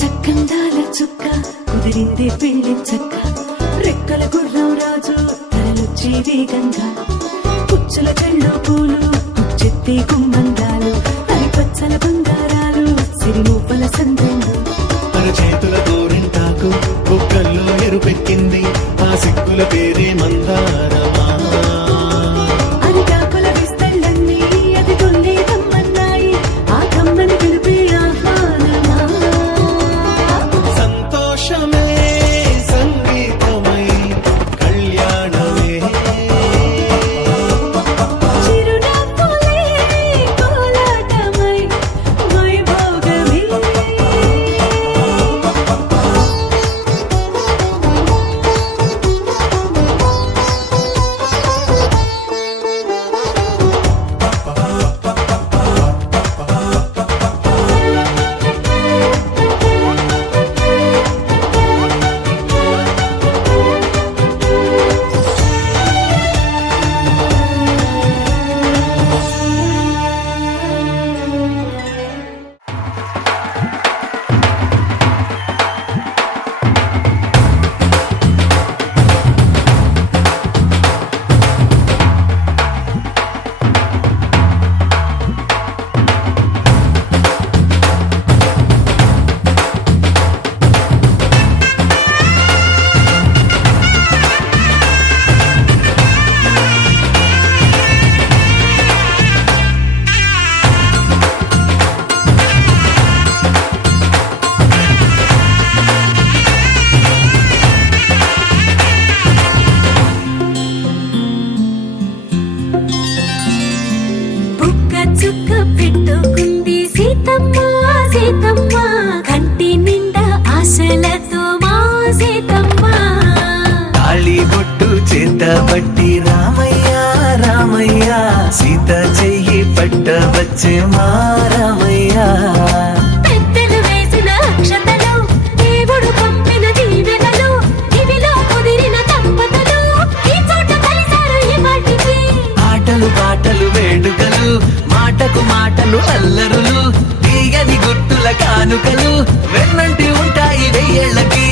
చక్కందాల చుక్క కుదిరిందే పెళ్లి చక్క రెక్కల గుర్రం రాజు తరలొచ్చే వేగంగా పుచ్చుల చెళ్ళు పూలు పుచ్చెత్తే గుమ్మందాలు హరిపచ్చల బంగారాలు సిరిమూపల సంద్రంలో చేతుల గోరింటాకు కుక్కల్లో ఎరుపెక్కింది ఆ సిక్కుల పేరే మందారమా అరిటాకుల విస్తళ్ళన్నీ అది తొల్లి రమ్మన్నాయి ఆ కమ్మని పిలిపే ఆహ్వానమా సంతోషమే సంగీతమై కళ్యాణమే చిరునవ్వులే కోలాటమై వైభోగమే చుక్క పెట్టుకుంది సీతమ్మ సీతమ్మ కంటి నిండా ఆశలతో మా సీతమ్మ తాళి బొట్టు చేత బట్టి రామయ్య రామయ్య సీత చెయ్యి పట్ట వచ్చే మా రామయ్య పెద్దలు వేసిన అక్షతలు దేవుడు పంపిన దీవెనలు ఇవిలో కుదిరిన దంపతులు ఈ చోట కలిసారు ఈ వాటికి ఆటలు పాటలు వేడుకలు మాటకు మాటలు అల్లరులు తీయని గుట్టుల కానుకలు వెన్నంటి ఉంటాయి వెయ్యేళ్ళకి